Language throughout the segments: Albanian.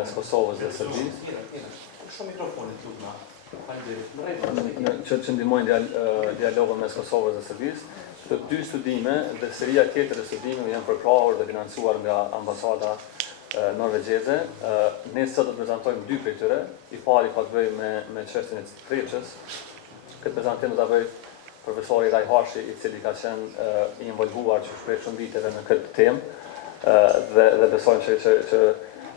mes Kosovës dhe Serbisë. Që ndihmojnë dialogun mes Kosovës dhe Serbisë. Të dy studime dhe seria tjetër e studimeve janë përkrahur dhe financuar nga ambasada norvegjeze. Ne sot do të prezantojmë dy prej tyre. I pari ka të bëjë me çështjen e Trepçës. Këtë prezantim do ta bëj profesori Rajhashi, i cili ka qenë i involvuar që shprej shumë viteve në këtë temë dhe besojmë që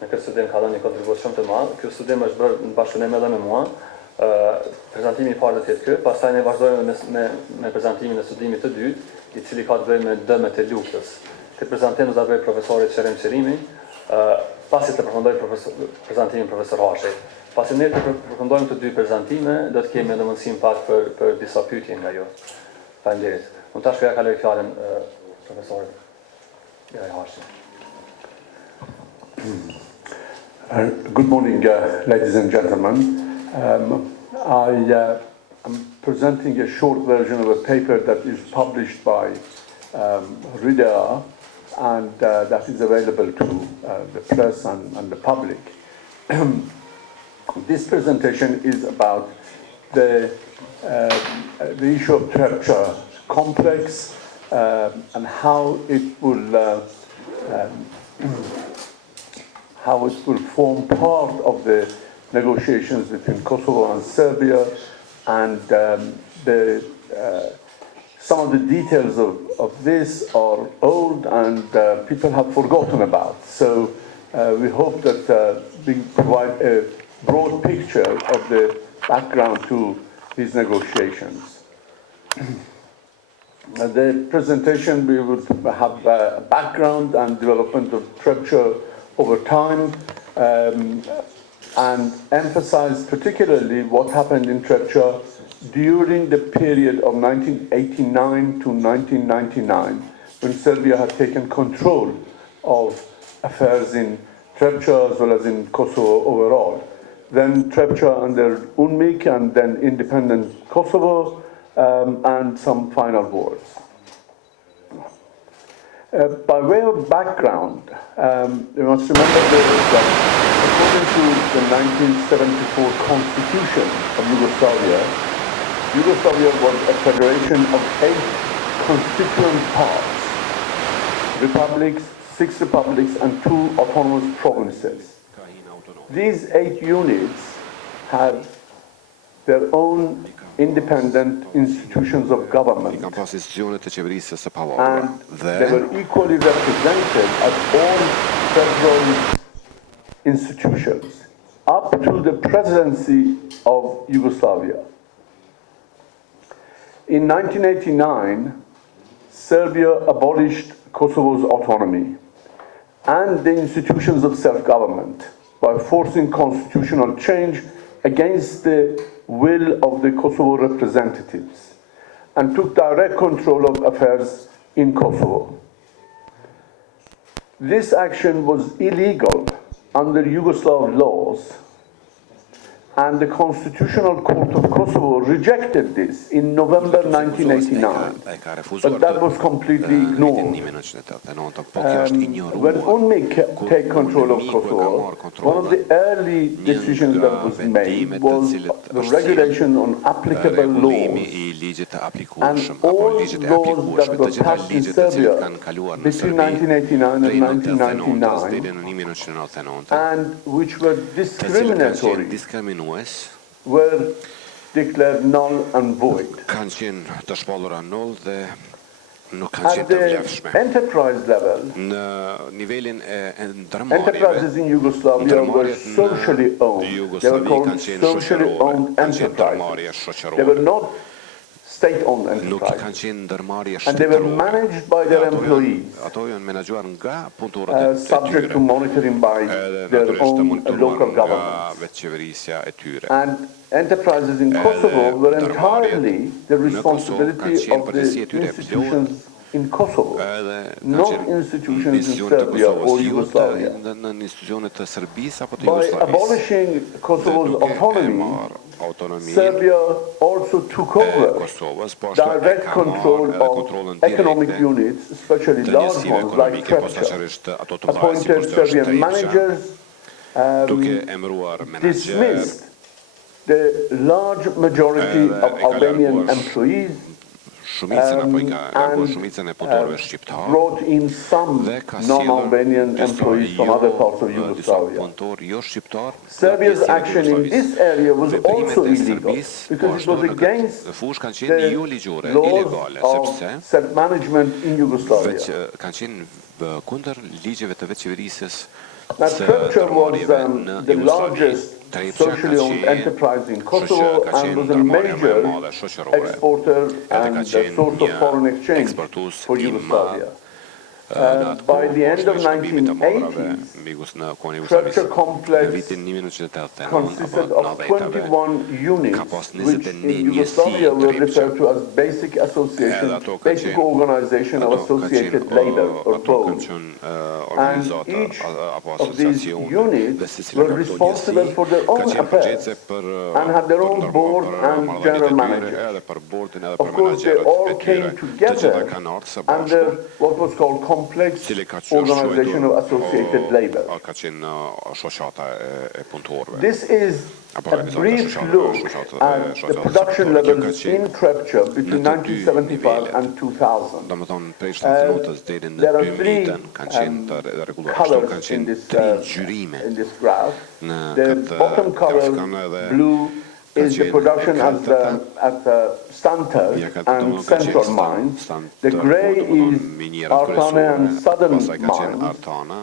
në këtë studim ka dhënë një kontribut shumë të madh. Ky studim është bërë në bashkëpunim edhe me mua. Prezantimi i parë do të jetë ky, pastaj ne vazhdojmë me prezantimin e studimit të dytë, i cili ka të bëjë me dëmet e luftës. Këtë prezantim do ta bëj profesori Qerimi, pasi të përfundoj prezantimin profesor Hashi. Pasi ne të përfundojmë të dy prezantime, do të kemi edhe mundësim pak për disa pyetje nga ju. Faleminderit. Unë tash ja kaloj fjalën profesorit Hashi. Good morning, ladies and gentlemen. I am presenting a short version of a paper that is published by RIDA and that is available to the press and the public. This presentation is about the issue of Trepçën complex and how it will form part of the negotiations between Kosovo and Serbia, and some of the details of this are old and people have forgotten about. So we hope that we provide a broad picture of the background to these negotiations. The presentation, we will have a background and development of Trepçën over time, and emphasize particularly what happened in Trepçën during the period of 1989 to 1999, when Serbia had taken control of affairs in Trepçën as well as in Kosovo overall. Then Trepçën under UNMIK, and then independent Kosovo, and some final words. By way of background, you must remember that according to the 1974 Constitution of Yugoslavia, Yugoslavia was a federation of 8 constituent parts, 6 republics and 2 autonomous provinces. These 8 units had their own independent institutions of government, and they were equally represented at all federal institutions up to the presidency of Yugoslavia. In 1989, Serbia abolished Kosovo's autonomy and the institutions of self-government by forcing constitutional change against the will of the Kosovo representatives, and took direct control of affairs in Kosovo. This action was illegal under Yugoslav laws, and the Constitutional Court of Kosovo rejected this in November 1989, but that was completely ignored. When UNMIK take control of Kosovo, one of the early decisions that was made was the regulation on applicable laws, and all laws that were passed in Serbia between 1989 and 1999, and which were discriminatory, were declared null and void. At the enterprise level, enterprises in Yugoslavia were socially owned. They were called socially owned enterprises. They were not state-owned enterprises, and they were managed by their employees, subject to monitoring by their own local governments. And enterprises in Kosovo were entirely the responsibility of the institutions in Kosovo, not institutions in Serbia or Yugoslavia. By abolishing Kosovo's autonomy, Serbia also took over direct control of economic units, especially large ones like Trepçën, appointed Serbian managers, duke emëruar menaxher, dismissed the large majority of Albanian employees shumicën apo I ka larguar shumicën e punëtorëve shqiptar brought in some dhe ka non-Albanian employees from other parts of disa Yugoslavia. punëtorë jo shqiptar. Serbia's action in this area was also illegal because it was against fushë kanë qenë jo ligjore, the laws ilegale, of sepse self-management in Yugoslavia. kanë qenë kundër ligjeve të vetë qeverisjes Now, së Trepçën was ndërmarrjeve në the Jugosllavi. largest socially owned enterprise in Kosovo and was a major exporter and a source of foreign exchange for Yugoslavia. By the end of 1980s, Trepçën complex consisted of 21 units, which in Yugoslavia were referred to as Basic Association, Basic Organization of Associated Labor, or BOAL. And each of these units were responsible for their own affairs and had their own board and general manager. Of course, they all came together under what was called Complex Organization of Associated Labor. This is a brief look at the production levels in Trepçën between 1975 and 2000. There are three colors in this graph. The bottom color, blue, is the production at the Stanter and Central mines. The gray is Artana and Southern mines,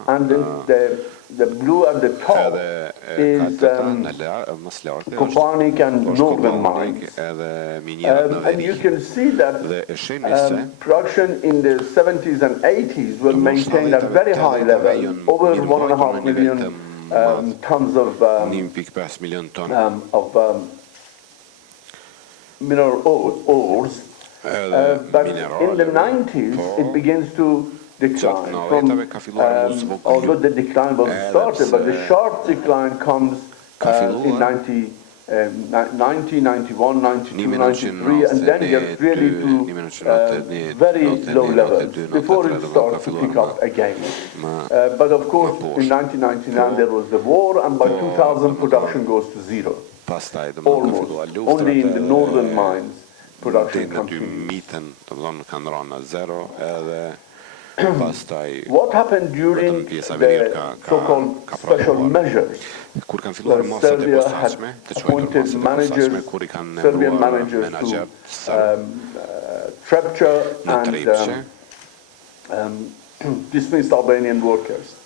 and the blue at the top is Kopanik and Northern mines. And you can see that production in the 70s and 80s were maintained at very high level, over 1.5 million tons of mineral ores, but in the 90s it begins to decline. Although the decline was started, but the sharp decline comes in 90, 91, 92, 93, and then gets really to very low levels before it starts to pick up again. But of course, in 1999 there was the war, and by 2000 production goes to zero. Almost. Only in the northern mines production continues. What happened during the so-called special measures? Serbia had appointed managers, Serbian managers to Trepçën and dismissed Albanian workers.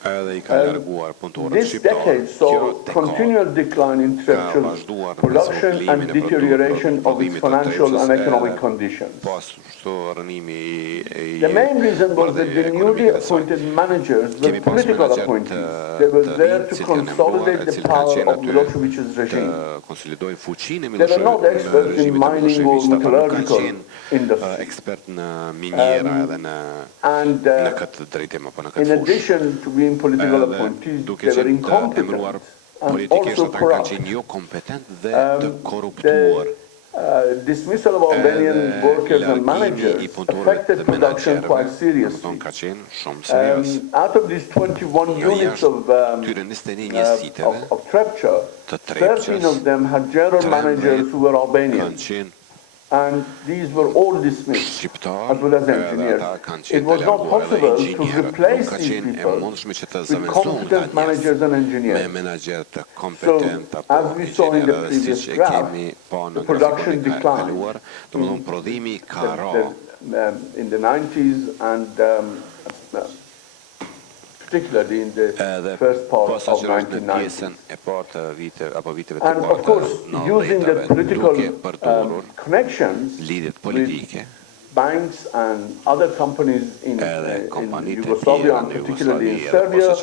This decade saw continual decline in Trepçën's production and deterioration of its financial and economic conditions. The main reason was that the newly appointed managers were political appointees. They were there to consolidate the power of Milosevic's regime. They were not experts in mining or metallurgical industry. And in addition to being political appointees, they were incompetent and also corrupt. The dismissal of Albanian workers and managers affected production quite seriously. Out of these 21 units of Trepçën, 13 of them had general managers who were Albanian. And these were all dismissed, as well as engineers. It was not possible to replace these people with competent managers and engineers. So, as we saw in the previous graph, the production declined in the 90s and particularly in the first part of 1990s. And of course, using the political connections with banks and other companies in Yugoslavia, and particularly in Serbia,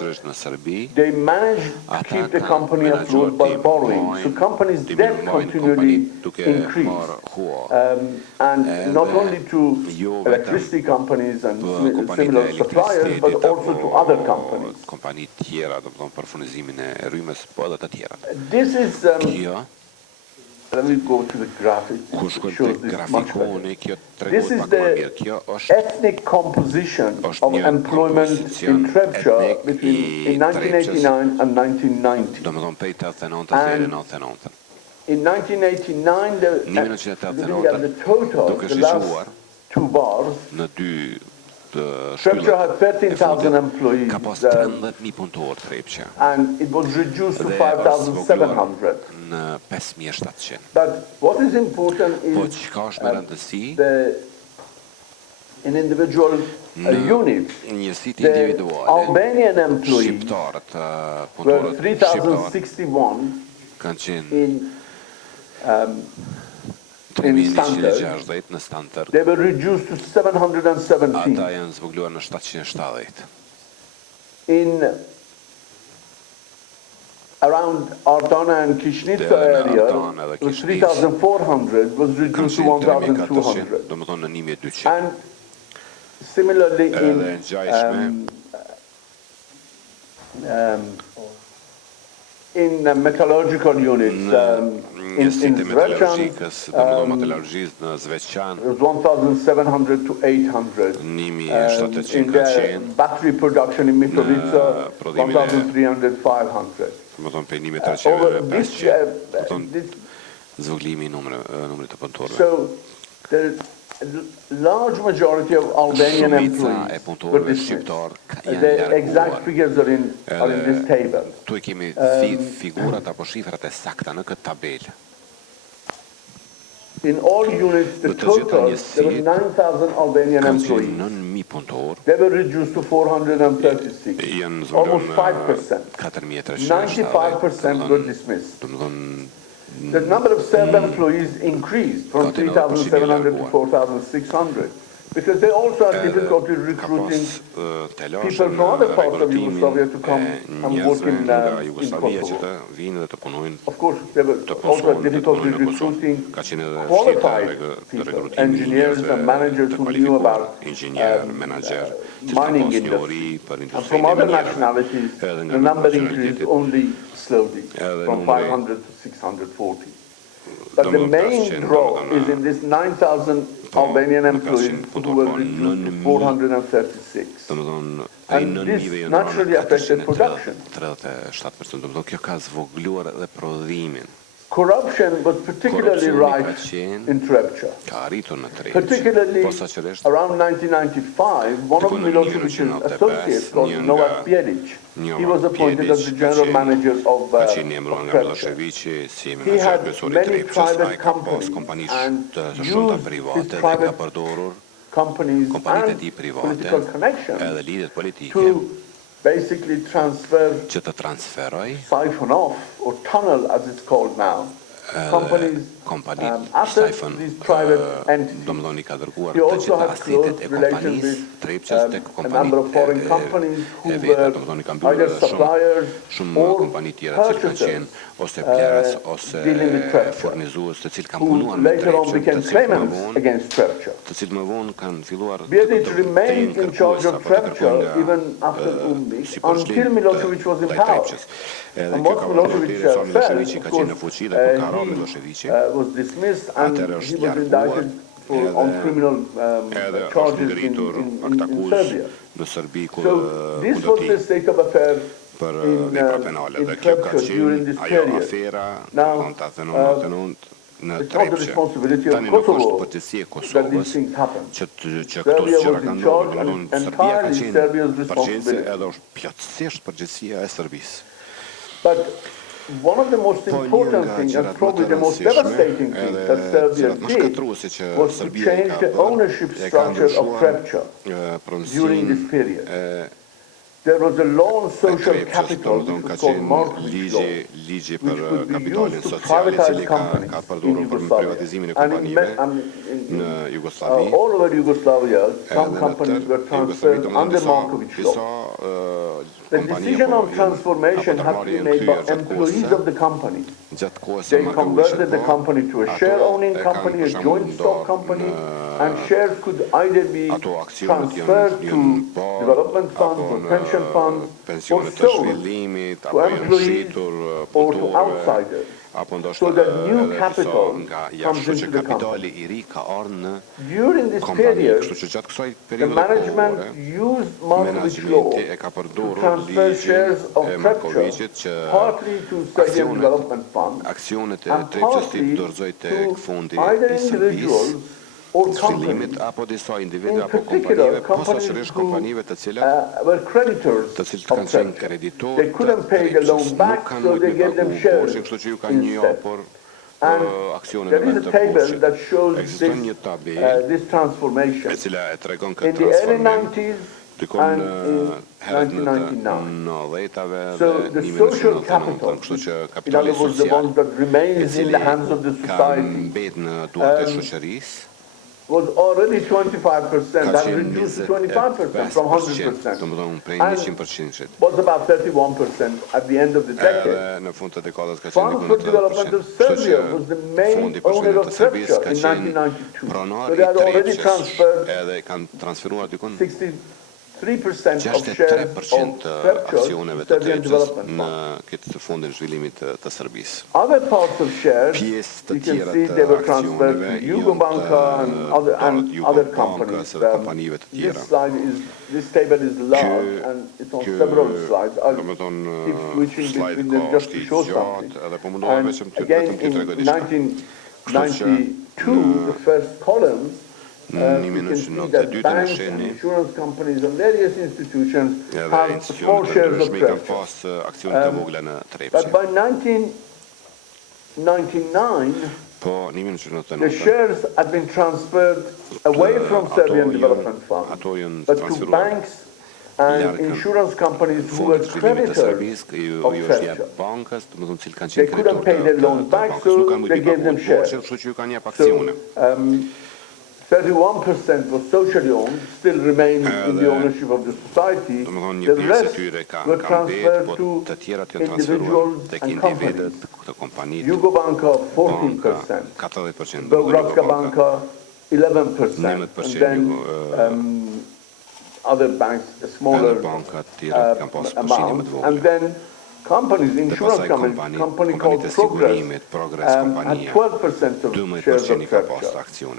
they managed to keep the company afloat by borrowing. So companies' debt continually increased. And not only to electricity companies and similar suppliers, but also to other companies. This is let me go to the graphic. Kur It shkojmë shows te this much grafikoni, better. kjo This tregon is pak më mirë. the Kjo është ethnic composition është of një employment kompozicion in Trepçën etnik between i in 1989 and 1990. domethënë prej 89 deri në 99. In 1989, looking at the total, duke the last shiquar two bars, në dy Trepçën had 13,000 employees, ka pas 13.000 punëtor Trepçë and it was reduced to dhe është zvogluar 5,700. në 5.700. But what is important Po is çka është me rëndësi in individual units. njësitë The individuale Albanian employees shqiptarët were punëtorët shqiptar 3,061 kanë qenë in standard. 3160 në standard. They were reduced to 717. Ata janë zvogluar në 770. In around Ardana and Kishnitsa area, it was 3,400 was reduced to 1,200. Domethënë në 1200. And similarly in metallurgical units, in Trepçën, it was 1,700 to 800. In the battery production in Mitrovica, 1,300, 500. So the large majority of Albanian employees were dismissed. The exact figures are in this table. Tu e kemi figurat apo shifrat e sakta në këtë tabelë. In all units, the total, there were 9,000 Albanian employees. They were reduced to 436, almost 5%. 95% were dismissed. The number of Serb employees increased from 3,700 to 4,600 because they also had difficulty recruiting people from other parts of Yugoslavia to come and work in Kosovo. Of course, they were also had difficulty recruiting qualified people, engineers and managers who knew about mining industry. And from other nationalities, the number increased only slowly, from 500 to 640. But the main draw is in this 9,000 Albanian employees who were reduced to 436. And this naturally affected production. Corruption was particularly rife in Trepçën. Particularly around 1995, one of Milosevic's associates called Novak Bjelic, he was appointed as the general manager of Trepçën. He had many private companies and used his private companies and political connections to basically siphon off, or tunnel as it's called now, companies, assets, these private entities. He also had close relations with a number of foreign companies who were either suppliers or purchasers dealing with Trepçën, who later on became claimants against Trepçën. Bjelic remained in charge of Trepçën even after Umbic until Milosevic was in power. And once Milosevic fell, of course, he was dismissed and he was indicted on criminal charges in Serbia. So this was the state of affairs in Trepçën during this period. Now, it's not the responsibility of Kosovo that these things happen. Serbia was in charge and it's entirely Serbia's responsibility. But one of the most important things, and probably the most devastating thing that Serbia did, was to change the ownership structure of Trepçën during this period. There was a law on social capital, which was called Markovic law, which could be used to privatize companies in Yugoslavia. And all over Yugoslavia, some companies were transferred under Markovic law. The decision on transformation had to be made by employees of the company. They converted the company to a share-owning company, a joint stock company, and shares could either be transferred to development funds or pension funds or sold to employees or to outsiders, so that new capital comes into the company. During this period, the management used Markovic law to transfer shares of Trepçën partly to Serbian Development Fund and partly to either individuals or companies, in particular companies who were creditors of Trepçën. They couldn't pay the loan back, so they gave them shares instead. And there is a table that shows this transformation in the early 90s and in 1999. So the social capital, in other words, the ones that remains in the hands of the society, was already 25%, and reduced to 25% from 100%, and was about 31% at the end of the decade. Fund for Development of Serbia was the main owner of Trepçën in 1992, so they had already transferred 63% of shares of Trepçën to Serbian Development Fund. Other parts of shares, you can see they were transferred to Jugobanka and other companies. This table is large and it's on several slides. I'll keep switching between them just to show something. And again, in 1992, the first column, you can see that banks, insurance companies, and various institutions have small shares of Trepçën. But by 1999, the shares had been transferred away from Serbian Development Fund, but to banks and insurance companies who were creditors of Trepçën. They couldn't pay their loans back, so they gave them shares. So, 31% was socially owned, still remains in the ownership of the society. The rest were transferred to individuals and companies. Jugobanka 14%, Beogradska Banka 11%, and then other banks a smaller amount. And then companies, insurance companies, a company called Progress, had 12% of shares of Trepçën.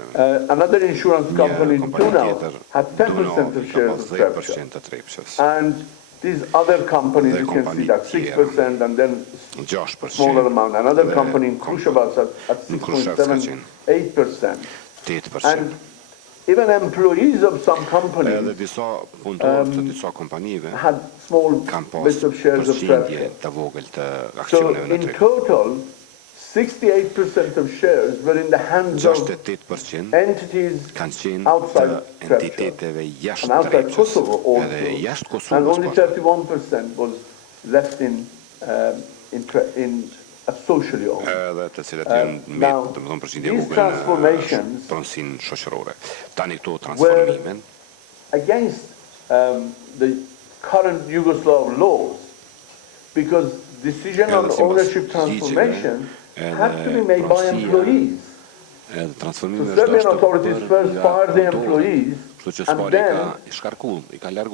Another insurance company, Dunal, had 10% of shares of Trepçën. And these other companies, you can see that 6% and then smaller amount. Another company in Kruševac at 6.7, 8%. And even employees of some companies had small bits of shares of Trepçën. So in total, 68% of shares were in the hands of entities outside Trepçën, and outside Kosovo also, and only 31% was left in socially owned. Now, these transformations were against the current Yugoslav laws, because decision on ownership transformation had to be made by employees. So Serbian authorities first fired the employees, and then,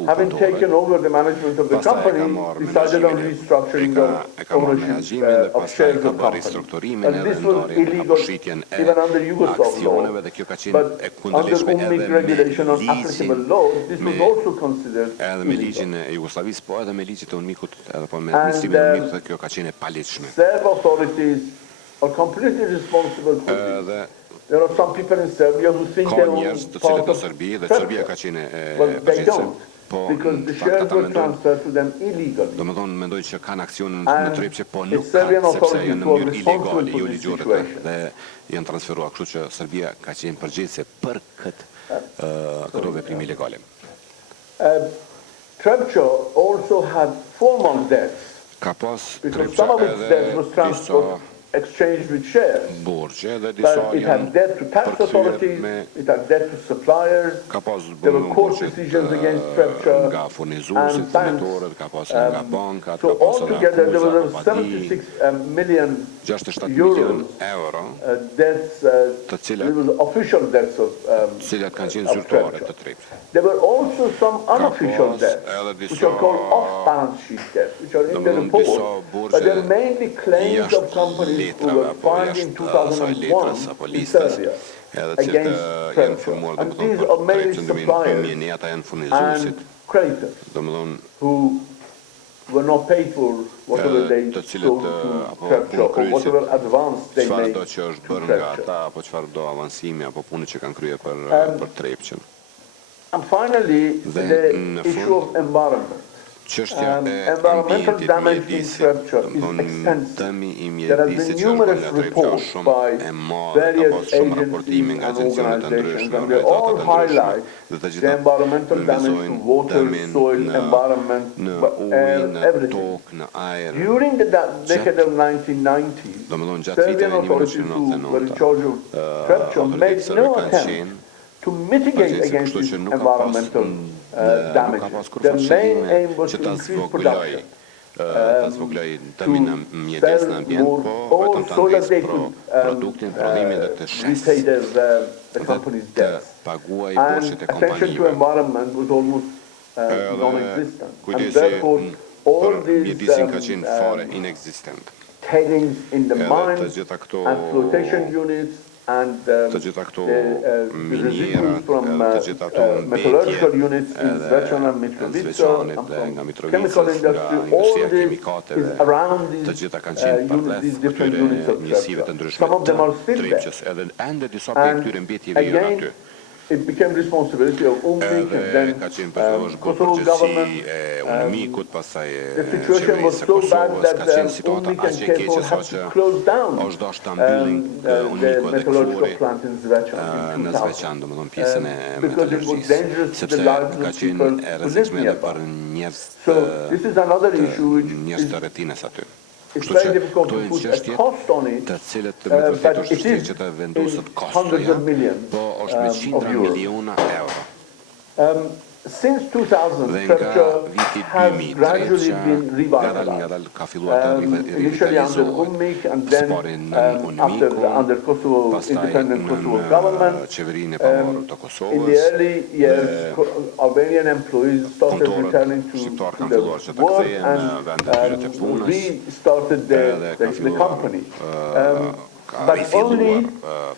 having taken over the management of the company, decided on restructuring the ownership of shares of company. And this was illegal even under Yugoslav law, but under UNMIC regulation on applicable laws, this was also considered illegal. And Serb authorities are completely responsible for this. There are some people in Serbia who think they own part of Trepçën, but they don't, because the shares were transferred to them illegally. And it's Serbian authorities who are responsible for this situation. Trepçën also had formal debts, because some of its debts was transferred exchanged with shares. Borxhe dhe But disa it had janë debt to tax përkthyer authorities, me it had debt to suppliers, ka pas there were court borxhe decisions against Trepçën nga and furnizuesit, banks. fornitorët, ka pas nga bankat, So ka pas edhe altogether there akuza, was a padi, 76 million 67 milion euros euro, debts, të it cilat was official debts of cilat kanë qenë of zyrtare Trepçën. të Trepçës. There were also some unofficial pas debts, edhe which disa- are called off-balance sheet debts, which are in the Domethënë, report, disa but borxhe they're mainly claims of jashtë companies who letrave were apo filed in jashtë asaj letrës 2001 apo in listës, Serbia edhe të cilët against janë Trepçën. formuar And domethënë these për are mainly Trepçën, suppliers 2000 ata janë furnizuesit, and creditors domethënë who were not paid for whatever they të cilët sold to apo Trepçën or punëkryesit, whatever advance they çfarë made do që është to bërë nga Trepçën. ata apo çfarë do avansimi apo punë që kanë kryer për Trepçën. And finally, Then, the issue of environment. Çështja e Environmental ambientit, damage in mjedisit, Trepçën is domethënë extensive. dëmi i There have mjedisit been që është numerous bërë nga Trepçja reports është shumë by e madhe, ka various pas shumë raportime nga agencies and agencionet të organizations, ndryshme, and they all organizatat të ndryshme, highlight dhe të the gjitha environmental damage to water, dëmin soil, në environment, në air, ujë, në everything. tokë, në ajër. During the decade of 1990s, Domethënë gjatë Serbian viteve authorities who were in charge of Trepçën made autoritetet serbe no kanë attempt qenë to mitigate Përgjithësi, against kështu this që nuk ka pas environmental nuk ka damage. pas kur Their main faqëllime aim was që to ta increase zvogloj production, ta zvogloj dëmin në mjedis në ambient, po vetëm ta so that they ngrisë could produktin, prodhimin dhe të repay shesë the company's të debts. paguaj And borxhet e attention to kompanive. environment was almost non-existent. And Kujdesi therefore, all për these mjedisin ka qenë fare inexistent. tailings in the Edhe të mines gjitha këto and flotation units and të gjitha këto the miniera, residues from të gjitha këto metallurgical mbetje, units in edhe Trepçën and në Mitrovica Zvečanit and dhe nga from Mitrovicës, chemical nga industry, all industria e this kimikateve, is around të these gjitha kanë qenë units, përreth these different këtyre units of njësive të Trepçën. ndryshme Some of them të are still there. Trepçës, edhe ende disa prej And këtyre mbjetjeve janë again, aty. it became responsibility of UNMIK and then Ka qenë është Kosovo përgjithësi government. e UNMIK-ut, pastaj The situation was qeverisë së so bad Kosovës, that ka qenë situata UNMIK and aq e KFOR keqe had saqë to close down është dashur ta mbyllin the UNMIK-u dhe metallurgical KFOR-i plant in Zvečan in në 2000. Zvečan, domethënë pjesën e Because it was dangerous metallurgjisë, to the sepse lives ka of qenë people e who lived rrezikshme edhe nearby. për njerëz So this is another issue which njerëz is të rrethinës aty. it's Kështu very që difficult këto to janë put a çështje cost on it, të cilët me but vërtet it është vështirë is që të in vendoset hundreds kostoja, of millions po është me of qindra euros. miliona euro. Since 2000, Dhe nga Trepçën viti has 2000, gradually Trepça been revitalized. ngadal ka filluar të Initially under rivitalizohet. UNMIK and then Së nën after UNMIK-u, under Kosovo pastaj independent Kosovo në government. qeverinë e pavarur të In the Kosovës. early years, Albanian employees started Punëtorët returning to shqiptar kanë their filluar që të work kthehen në vendet e tyre të and punës. restarted Edhe ka the filluar company. ka But rifilluar only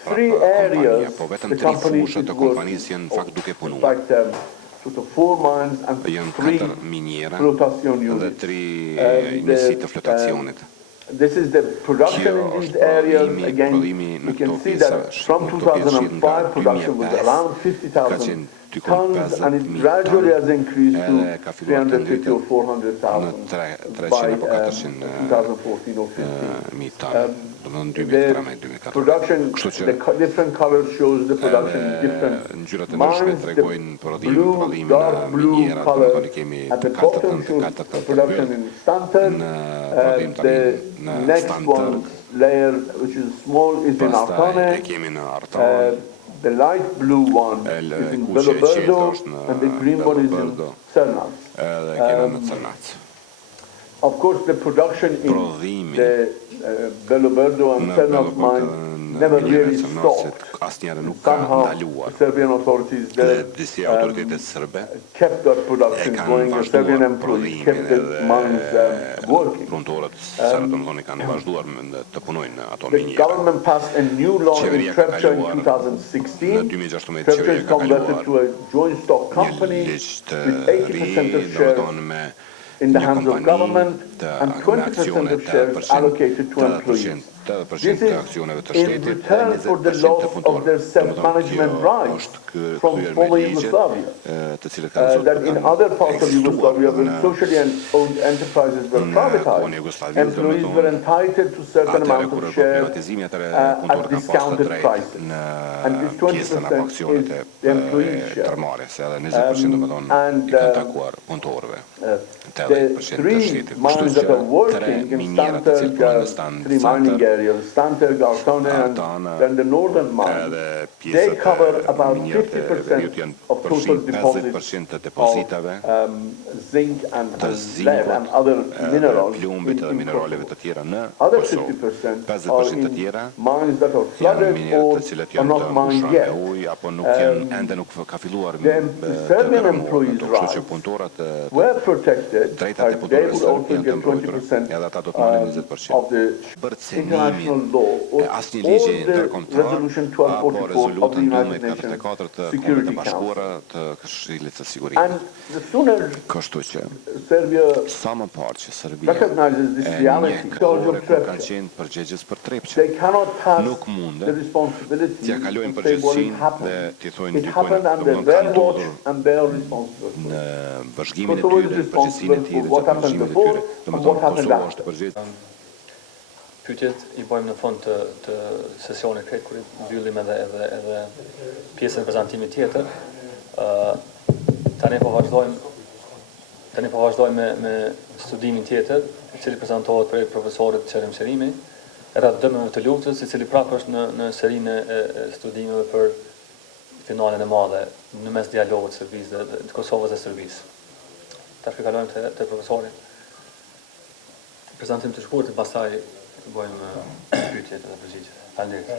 three kompania, areas po vetëm the 3 company fushë is të working. kompanisë janë në fakt duke In punuar. fact, sort of 4 mines and Janë 3 4 miniera flotation dhe units. 3 njësi të flotacionit. This is the production in these areas. Again, you can see that from 2005 production was around 50,000 tons and it gradually has increased to 350 or 400,000 by 2014 or 15. The production, the different colors shows the production in different mines. The blue, dark blue color at the bottom shows the production in standard. The next one layer, which is small, is in Artane. The light blue one is in Beloberdo, and the green one is in Cernat. Of course, the production in the Beloberdo and Cernat mine never really stopped. Somehow, the Serbian authorities there kept that production going. The Serbian employees kept the mines working. The government passed a new law in Trepçën in 2016. Trepçën is converted to a joint stock company with 80% of shares in the hands of government and 20% of shares allocated to employees. This is in return for the loss of their self-management rights from former Yugoslavia. That in other parts of Yugoslavia, when socially owned enterprises were privatized, employees were entitled to certain amount of shares at discounted prices. And this 20% is the employee's share. The 3 mines that are working in Stantel, 3 mining areas, area, the Stante, Gartone, and then the northern mines, they cover about 50% of total deposits of zinc and lead and other minerals in Kosovo. Other 50% are in mines that are flooded or are not mined yet. The Serbian employees' rights were protected, but they would also get 20% of the international law or the Resolution 1244 of the United Nations Security Council. And the sooner Serbia recognizes this reality, they cannot pass the responsibility to say what has happened. It happened under their watch and their responsibility. Kosovo is responsible for what happened before and what happened after. Pyetjet I bëjmë në fund të sesionit këtë, kur I mbyllim edhe pjesën e prezantimit tjetër. Tani po vazhdojmë me studimin tjetër, I cili prezantohet për profesorit Qerim Serimi, rreth dëmeve të luftës, I cili prapë është në serinë e studimeve për finalen e madhe në mes dialogut të Serbisë dhe të Kosovës dhe Serbisë. Tash kalojmë te profesori. Prezantim të shkurtër, pastaj bëjmë pyetjet dhe përgjigjet. Faleminderit.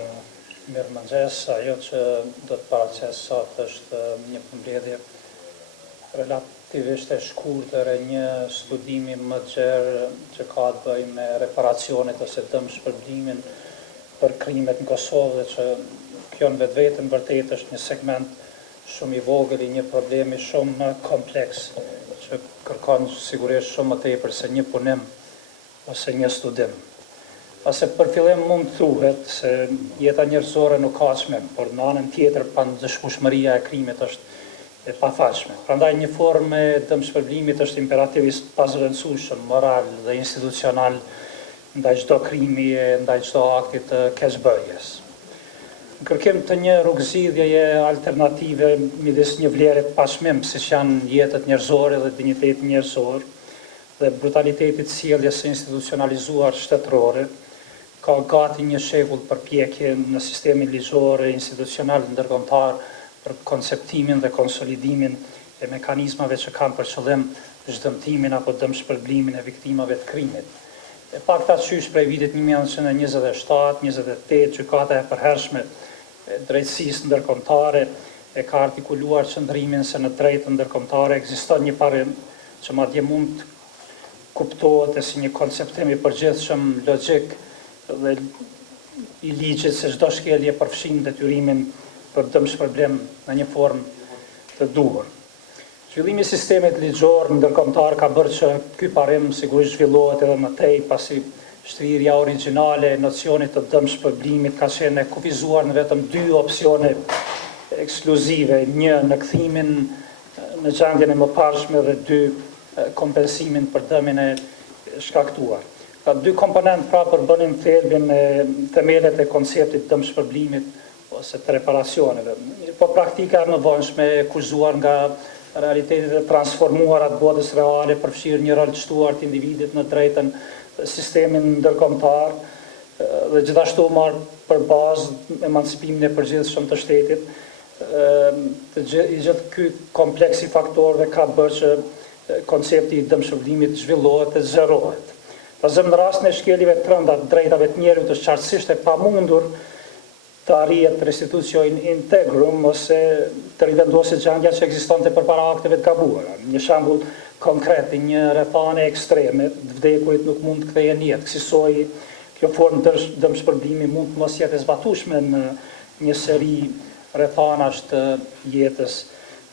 Mirëmëngjes, ajo që do të paraqes sot është një përmbledhje relativisht e shkurtër e një studimi më të gjerë që ka të bëjë me reparacionet ose dëmshpërblimin për krimet në Kosovë, dhe që kjo në vetëm vërtet është një segment shumë I vogël I një problemi shumë kompleks që kërkon sigurisht shumë më tepër se një punim ose një studim. Ose për fillim mund thuhet se jeta njerëzore nuk ka çmim, por në anën tjetër pandëshmueshmëria e krimit është e pafaqshme. Prandaj një formë e dëmshpërblimit është imperativisht pazëvendësueshëm moral dhe institucional ndaj çdo krimi e ndaj çdo akti të keqbërjes. Në kërkim të një rrugëzidhjeje alternative midis një vlere të pashmim, siç janë jetët njerëzore dhe dinjiteti njerëzor, dhe brutalitetit sjelljes së institucionalizuar shtetërore, ka gati një shekull përpjekje në sistemin ligjor e institucional ndërkombëtar për konceptimin dhe konsolidimin e mekanizmave që kanë për qëllim zhdëmtimin apo dëmshpërblimin e viktimave të krimit. E paktatësisht prej vitit 1927-28, gjykata e përhershme e drejtësisë ndërkombëtare e ka artikuluar qëndrimin se në drejtën ndërkombëtare ekziston një parim që madje mund kuptohet si një konceptim I përgjithshëm logjik dhe I ligjit se çdo shkelje përfshin detyrimin për dëmshpërblim në një formë të duhur. Zhvillimi I sistemit ligjor ndërkombëtar ka bërë që ky parim sigurisht zhvillohet edhe më tej, pasi shtrirja origjinale e nocionit të dëmshpërblimit ka qenë e kufizuar në vetëm 2 opsione ekskluzive, një në kthimin në gjendjen e mëparshme dhe 2 kompensimin për dëmin e shkaktuar. Ka 2 komponent pra përbënin thelbin e themelet e konceptit dëmshpërblimit ose të reparacioneve. Po praktika e mëvonshme e kuzuar nga realitetet e transformuara të botës reale përfshirë një rol të shtuar të individit në drejtën sistemin ndërkombëtar dhe gjithashtu marrë për bazë emancipimin e përgjithshëm të shtetit. I gjithë ky kompleks I faktorëve ka bërë që koncepti I dëmshpërblimit zhvillohet dhe zgjerohet. Në rastin e shkeljeve të rënda të drejtave të njerit është qartësisht e pamundur të arrihet restitucion integrum ose të rivendoset gjendja që ekzistonte përpara akteve të gabuara. Një shembull konkret I një rrethane ekstreme, të vdekurit nuk mund të kthehen në jetë. Kësaj kjo formë dëmshpërblimi mund të mos jetë e zbatueshme në një seri rrethanash të jetës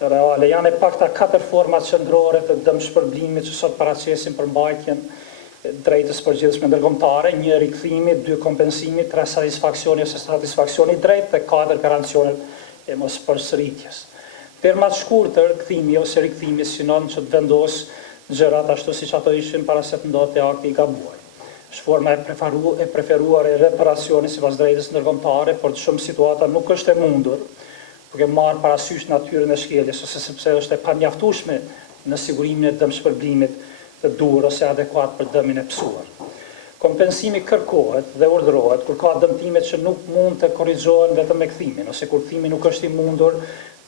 reale. Janë e pakta 4 forma qendrore të dëmshpërblimit që sot paraqesin përmbajtjen drejtës përgjithshme ndërkombëtare, 1 rikthimi, 2 kompensimi, 3 satisfaksioni ose satisfaksioni drejt dhe 4 garancionet e mos përsëritjes. Per më të shkurtër, kthimi ose rikthimi synon që të vendos gjërat ashtu siç ato ishin para se të ndodhte akti I gabuar. Është forma e preferuar e reparacionit sipas drejtës ndërkombëtare, por në shumë situata nuk është e mundur, duke marrë parasysh natyrën e shkeljes ose sepse është e pamjaftueshme në sigurimin e dëmshpërblimit të duhur ose adekuat për dëmin e pësuar. Kompensimi kërkohet dhe urdhërohet kur ka dëmtime që nuk mund të korrigjohen vetëm me kthimin, ose kur kthimi nuk është i mundur,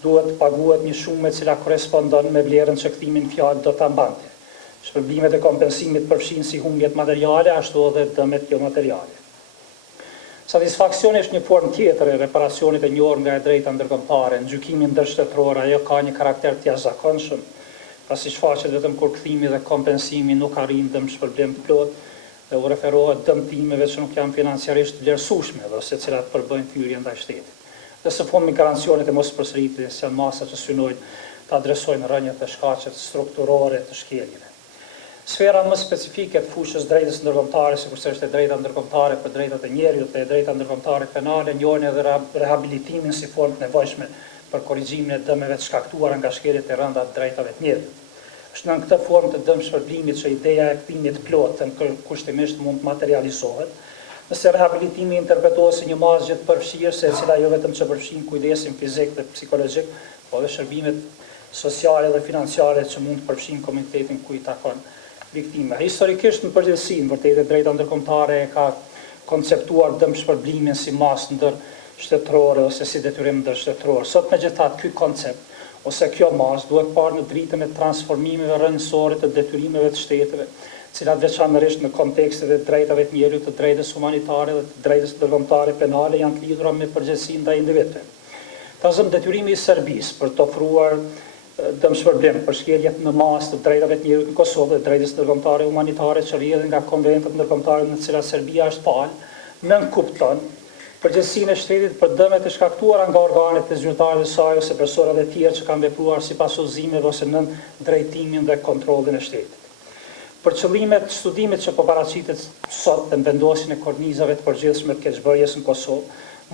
duhet paguhet një shumë e cila korrespondon me vlerën që kthimin fjalë do ta mbante. Shpërblimet e kompensimit përfshin si humbjet materiale, ashtu edhe dëmet jo materiale. Satisfaksioni është një formë tjetër e reparacionit e njohur nga e drejta ndërkombëtare. Në gjykimin ndërshtetëror ajo ka një karakter të jashtëzakonshëm, pasi shfaqet vetëm kur kthimi dhe kompensimi nuk arrin dëmshpërblim të plotë dhe u referohet dëmtimeve që nuk janë financiarisht vlerësueshme dhe ose cilat përbëjnë thyrje ndaj shtetit. Dhe së fundmi garancionet e mospërsëritjes janë masa që synojnë të adresojnë rrënjët e shkaqet strukturore të shkeljeve. Sfera më specifike të fushës drejtës ndërkombëtare, sikurse është e drejta ndërkombëtare për drejtat e njerëzit dhe e drejta ndërkombëtare penale, njohin edhe rehabilitimin si formë të nevojshme për korrigjimin e dëmeve të shkaktuara nga shkeljet e rënda të drejtave të njerëzit. Është në këtë formë të dëmshpërblimit që ideja e kthimit plot kushtimisht mund të materializohet, nëse rehabilitimi interpretohet si një masë gjithë përfshirëse e cila jo vetëm që përfshin kujdesin fizik dhe psikologjik, po edhe shërbimet sociale dhe financiare që mund të përfshin komunitetin ku i takon viktima. Historikisht në përgjithësi, në vërtetë e drejta ndërkombëtare ka konceptuar dëmshpërblimin si masë ndërshtetërore ose si detyrim ndërshtetëror. Sot megjithatë ky koncept ose kjo masë duhet parë në dritën e transformimeve rrënjësore të detyrimeve të shteteve, cilat veçanërisht në kontekstet e drejtave të njerëzit, të drejtës humanitare dhe të drejtës ndërkombëtare penale janë të lidhura me përgjegjësinë ndaj individëve. Tazëm detyrimi i Serbisë për të ofruar dëmshpërblim për shkeljet në masë të drejtave të njerëzit në Kosovë dhe drejtës ndërkombëtare humanitare që rrjedhin nga konventet ndërkombëtare në të cilat Serbia është palë, nënkupton përgjegjësinë e shtetit për dëmet e shkaktuara nga organet e zyrtarëve të saj ose personat e tjerë që kanë vepruar sipas udhëzimeve ose nën drejtimin dhe kontrollin e shtetit. Për qëllimet të studimit që po paraqitet sot në vendosjen e kornizave të përgjithshme të keqbërjes në Kosovë,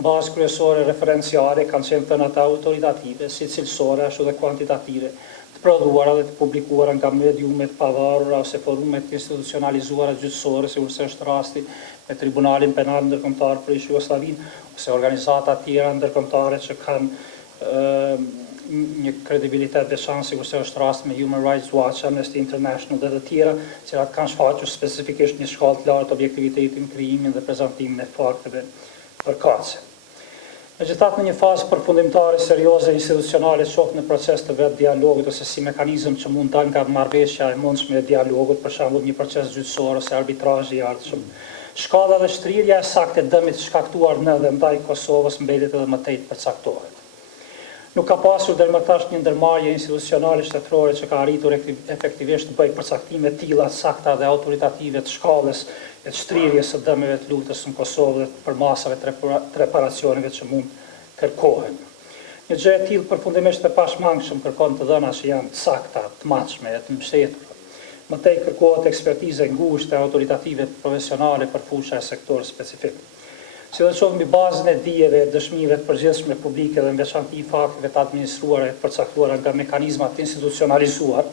bazë kryesore referenciale kanë qenë thënë ata autoritative, si cilësore ashtu dhe kuantitative, të prodhuara dhe të publikuara nga mediumet pavarura ose forumet institucionalizuara gjyqësore, sikurse është rasti me Tribunalin Penal Ndërkombëtar për Jugosllavinë ose organizata tjera ndërkombëtare që kanë një kredibilitet veçantë, sikurse është rasti me Human Rights Watch, Amnesty International dhe të tjera, që kanë shfaqur specifikisht një shkallë të lartë objektivitetin, krijimin dhe prezantimin e fakteve përkatëse. Megjithatë, në një fazë përfundimtare serioze institucionale qoftë në proces të vetë dialogut ose si mekanizëm që mund dalë nga marrëveshja e mundshme e dialogut, për shembull një proces gjyqësor ose arbitrazhi i ardhshëm, shkalla dhe shtrirja e saktë e dëmit shkaktuar në dhe ndaj Kosovës mbetet edhe më tej të përcaktohet. Nuk ka pasur deri më tash një ndërmarrje institucionale shtetërore që ka arritur efektivisht të bëjë përcaktime të tilla sakta dhe autoritative të shkallës e shtrirjes së dëmeve të luftës në Kosovë dhe për masave të reparacioneve që mund kërkohen. Një gjë e tillë përfundimisht e pashmangshëm kërkon të dhëna që janë të sakta, të matshme, të mbështetura. Më tej kërkohet ekspertizë ngushtë e autoritative profesionale për fusha e sektorit specifik. Si dhe qovë mbi bazën e dijeve, dëshmive të përgjithshme publike dhe në veçanti fakteve të administruara e përcaktuara nga mekanizmat institucionalizuar,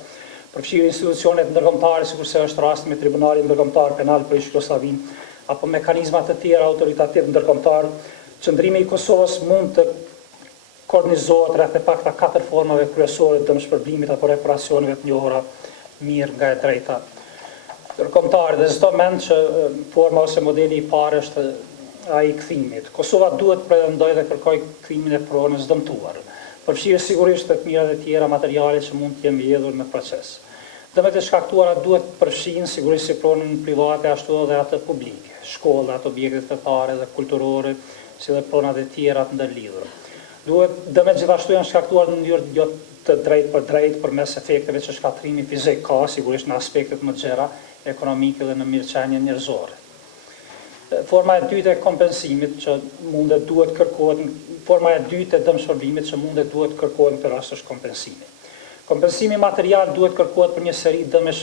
përfshirë institucionet ndërkombëtare, sikurse është rasti me Tribunalin Ndërkombëtar Penal për Jugosllavinë, apo mekanizmat të tjera autoritativ ndërkombëtar, qëndrimi i Kosovës mund të koordinizohet rreth e pakta 4 formave kryesore të dëmshpërblimit apo reparacioneve të njohura mirë nga e drejta ndërkombëtare. Dhe çdo mend që forma ose modeli i parë është ai i kthimit. Kosova duhet pretendojë dhe kërkoj kthimin e pronës dëmtuar. Përfshirë sigurisht të mirat e tjera materiale që mund të jenë mbledhur në proces. Dëmet e shkaktuara duhet përfshin sigurisht si pronën private ashtu edhe atë publike, shkollat, objektet fetare dhe kulturore, si dhe pronat e tjera të ndërlidhura. Dëmet gjithashtu janë shkaktuar në mënyrë jo të drejtë për drejtë përmes efekteve që shkatrimi fizik ka, sigurisht në aspektet më të gjera, ekonomike dhe në mirëqenien njerëzore. Forma e dytë e kompensimit që mundet duhet kërkohet, forma e dytë e dëmshpërblimit që mundet duhet kërkohet në këtë rast është kompensimi. Kompensimi material duhet kërkohet për një seri dëmesh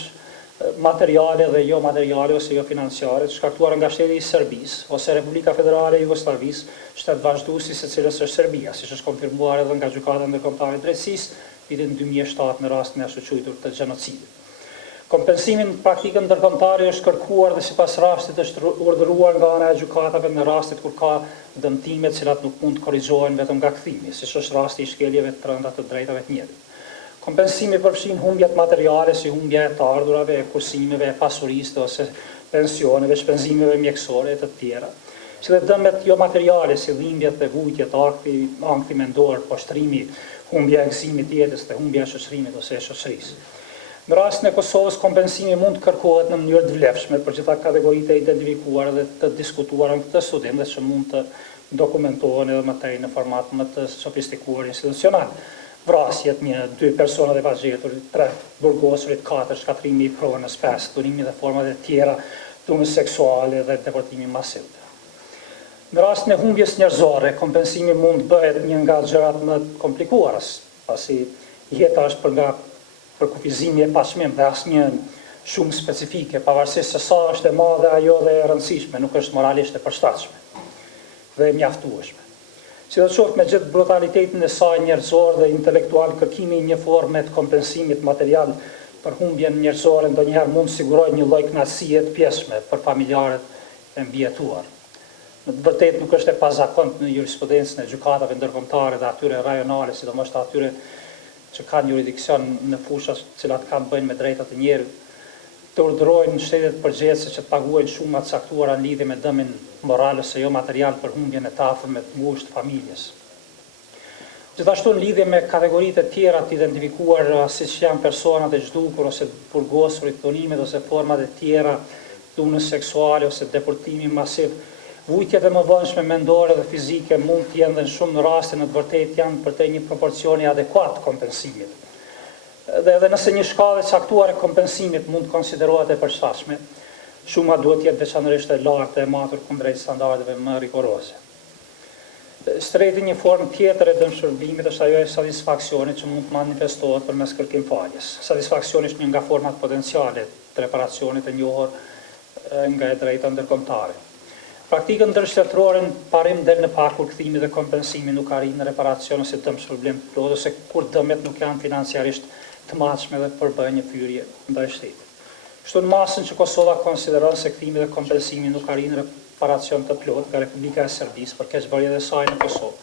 materiale dhe jo materiale ose jo financiare, të shkaktuara nga shteti i Serbisë ose Republika Federale e Jugosllavisë, shtet vazhduesi së cilës është Serbia, siç është konfirmuar edhe nga Gjykata Ndërkombëtare e Drejtësisë vitin 2007 në rastin e ashtuquajtur të gjenocidit. Kompensimin në praktikën ndërkombëtare është kërkuar dhe sipas rastit është urdhëruar nga ana e gjykatave në rastet kur ka dëmtime të cilat nuk mund të korrigjohen vetëm nga kthimi, siç është rasti i shkeljeve të rënda të drejtave të njerëzit. Kompensimi përfshin humbjet materiale si humbja e të ardhurave, e kursimeve, e pasurisë ose pensioneve, shpenzimeve mjekësore e të tjera, që dhe dëmet jo materiale si dhimbjet dhe vujtjet, ankthi mendor, poshtrimi, humbja e gëzimit jetës dhe humbja e shoqërimit ose e shoqërisë. Në rastin e Kosovës, kompensimi mund të kërkohet në mënyrë të vlefshme për gjitha kategoritë e identifikuara dhe të diskutuara në këtë studim dhe që mund të dokumentohen edhe më tej në format më të sofistikuar institucional. Vrasjet, 2 persona dhe pagjetur, 3 burgosurit, 4 shkatrimi i pronës, 5 dhunimi dhe format e tjera dhunës seksuale dhe deportimi masiv. Në rastin e humbjes njerëzore, kompensimi mund bëhet një nga gjërat më komplikuara, pasi jeta është për kufizimi e pashmim dhe asnjë shumë specifike, pavarësisht se sa është e madhe ajo dhe e rëndësishme, nuk është moralisht e përshtatshme dhe e mjaftueshme. Sidoqoftë me gjithë brutalitetin e saj njerëzor dhe intelektual, kërkimi i një forme të kompensimit material për humbjen njerëzore ndonjëherë mund sigurojë një lloj kënaqësie të pjesshme për familjarët e mbijetuar. Në të vërtetë nuk është e pazakontë në jurisprudencën e gjykatave ndërkombëtare dhe atyre rajonale, sidomos atyre që kanë jurisdiksion në fusha cilat kanë bëjnë me drejtat e njerëzit, të urdhërojnë shtetet përgjegjëse që të paguajnë shumë të caktuara në lidhje me dëmin moral ose jo material për humbjen e të afërme të ngushtë të familjes. Gjithashtu në lidhje me kategoritë e tjera të identifikuar, siç janë personat e zhdukur ose burgosurit, dhunimet ose format e tjera dhunës seksuale ose deportimi masiv, vujtjet e mëdhenjshme mendore dhe fizike mund të jenë dhe në shumë raste në të vërtetë janë përtej një proporcioni adekuat kompensimit. Dhe edhe nëse një shkallë e caktuar e kompensimit mund të konsiderohet e përshtatshme, shuma duhet të jetë veçanërisht e lartë e matur kundrejt standardeve më rigoroze. Shtreti një formë tjetër e dëmshërbimit është ajo e satisfaksionit që mund të manifestohet përmes kërkimfaljes. Satisfaksioni është një nga format potenciale të reparacionit e njohur nga e drejta ndërkombëtare. Praktikën ndërshtetërore në parim del në pak kur kthimi dhe kompensimi nuk arrin në reparacion ose dëmshpërblim të plotë ose kur dëmet nuk janë financiarisht të matshme dhe përbëjnë një thyrje ndaj shtetit. Kështu në masën që Kosova konsideron se kthimi dhe kompensimi nuk arrin në reparacion të plotë nga Republika e Serbisë për keqbërjen e saj në Kosovë.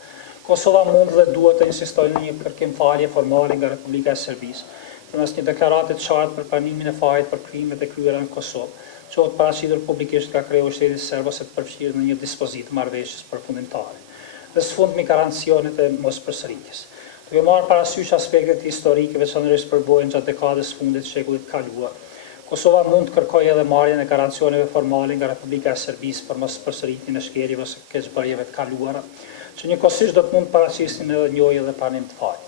Kosova mund dhe duhet të insistojë në një kërkimfalje formale nga Republika e Serbisë përmes një deklarate të qartë për pranimin e fajet për krimet e kryera në Kosovë, që të paraqitur publikisht nga kreu i shtetit serb ose të përfshirë në një dispozitë marrëveshjes përfundimtare. Dhe sfundmi garancionet e mospërsëritjes. Duke marrë parasysh aspektet historike veçanërisht përbojnë gjatë dekadës fundit të shekullit të kaluar, Kosova mund të kërkojë edhe marrjen e garancioneve formale nga Republika e Serbisë për mospërsëritjen e shkeljeve ose keqbërjeve të kaluara, që njëkohësisht do të mund të paraqisin edhe njojë dhe pranim të fajet.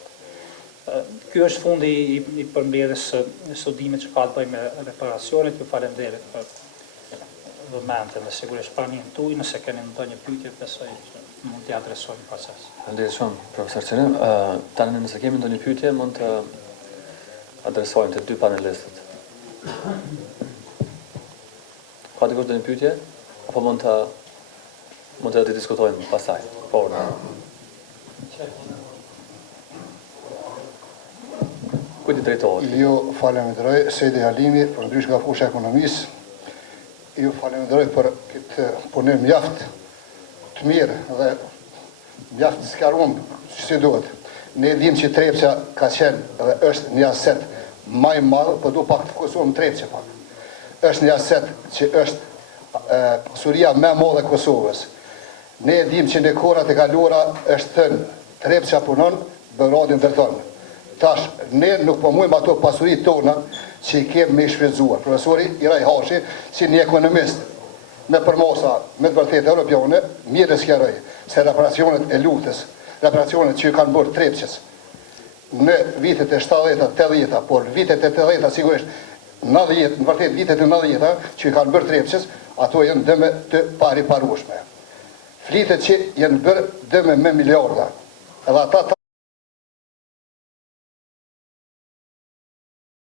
Ky është fundi i përmbledhjes së studimit që ka të bëjë me reparacionet. Ju falenderoj për vëmendjen dhe sigurisht pranin tuaj. Nëse keni ndonjë pyetje, besoj që mund t'i adresojmë proces. Faleminderit shumë, profesor Çerim. Tani nëse kemi ndonjë pyetje, mund të adresojmë të dy panelistët. Ka dikush ndonjë pyetje? Apo mund të diskutojmë pastaj? Po. Ju falenderoj Sejdi Halimi për ndrysh nga fusha e ekonomisë. Ju falenderoj për këtë punim mjaft të mirë dhe mjaft sqaruar si duhet. Ne dim që Trepça ka qenë dhe është një aset më i madh, por do pak të fokusohem në Trepçë pak. Është një aset që është pasuria më e madhe e Kosovës. Ne dim që në kohrat e kaluara është thënë Trepça punon, Beogradin ndërton. Tash, ne nuk po mujmë ato pasurit tona që i kemë me shfrytzuar. Profesori Iraj Hashi, si një ekonomist me përmosa, me të vërtetë europiane, mirë sqaroi se reparacionet e luftës, reparacionet që kanë bërë Trepçës në vitet e 70-ta, 80-ta, por vitet e 80-ta sigurisht 90, në vërtet vitet e 90-ta që i kanë bërë Trepçës, ato janë dëme të pariparueshme. Flitet që janë bërë dëme me miliarda. Edhe ata